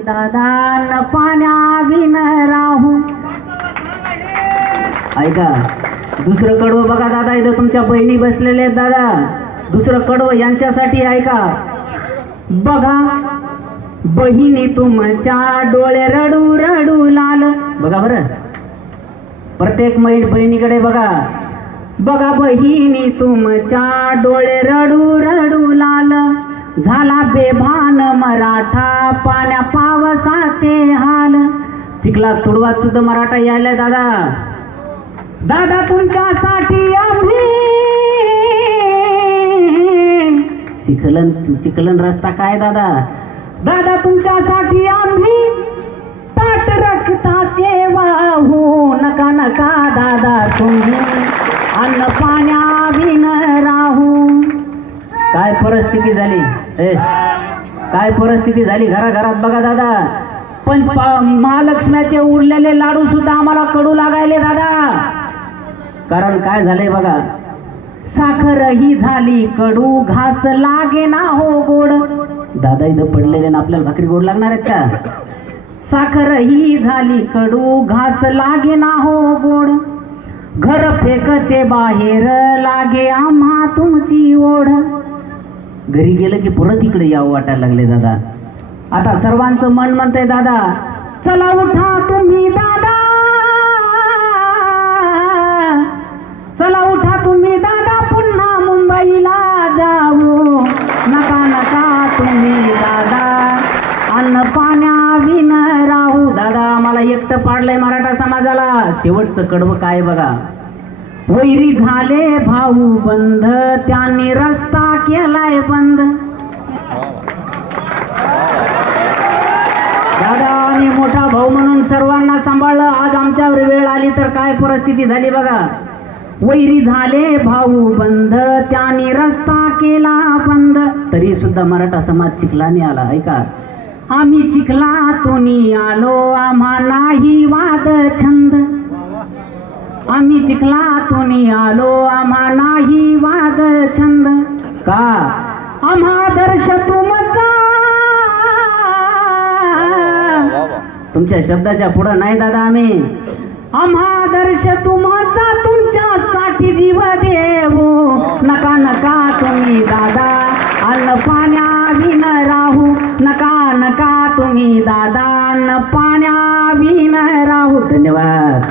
दादा न पाण्या विन राहू. ऐका दुसरं कडवं बघा दादा इथं तुमच्या बहिणी बसलेले दादा. दुसरं कडवं यांच्यासाठी ऐका. बघा बहिणी तुमच्या डोळे रडू रडू लाल. बघा बरं. प्रत्येक महिल बहिणीकडे बघा. बघा बहिणी तुमच्या डोळे रडू रडू लाल. झाला बेभान मराठा पाण्या पावसाचे हाल. चिखला तुडवात सुद्धा मराठा यायला दादा. दादा तुमच्यासाठी आम्ही चिखलन चिखलन रस्ता काय दादा? दादा तुमच्यासाठी आम्ही ताट रक्ताचे वाहू. नका नका दादा तुम्ही काय परिस्थिती झाली? काय परिस्थिती झाली घराघरात? बघा दादा. पण महालक्ष्म्याचे उरलेले लाडू सुद्धा आम्हाला कडू लागायले दादा. कारण काय झालंय बघा? साखर ही झाली कडू घास लागे ना हो गोड. दादा इथं पडलेले ना आपल्याला भाकरी गोड लागणार आहेत का? साखर ही झाली कडू घास लागे ना हो गोड. घर फेकते बाहेर लागे आम्हा तुमची ओढ. घरी गेलं की परत इकडे यावं वाटायला लागले दादा. आता सर्वांचं मन म्हणतंय दादा चला उठा तुम्ही दादा. चला उठा तुम्ही दादा पुन्हा मुंबईला जाऊ. नका नका तुम्ही दादा. अन्न पाण्या विन राहू दादा. मला एकटं पाडलंय मराठा समाजाला. शेवटचं कडवं काय बघा. वैरी झाले भाऊ बंध त्यांनी रस्ता केला भाऊ म्हणून सर्वांना सांभाळलं. आज आमच्यावर वेळ आली तर काय परिस्थिती झाली बघा. वैरी झाले भाऊ बंद. त्यांनी रस्ता केला बंद. तरी सुद्धा मराठा समाज चिखलाने आला ऐका आम्ही चिखला चिखलातून आलो. आम्हा नाही वाद छंद. आम्ही चिखला चिखलातून आलो. आम्हा नाही वाद छंद. का? तुमच्या शब्दाच्या पुढं नाही दादा आम्ही. आम्हा दर्श तुमचा तुमच्यासाठी जीव देऊ. नका नका तुम्ही दादा अन्न पाण्या विन राहू. नका नका तुम्ही दादा अन्न पाण्या विन राहू. धन्यवाद.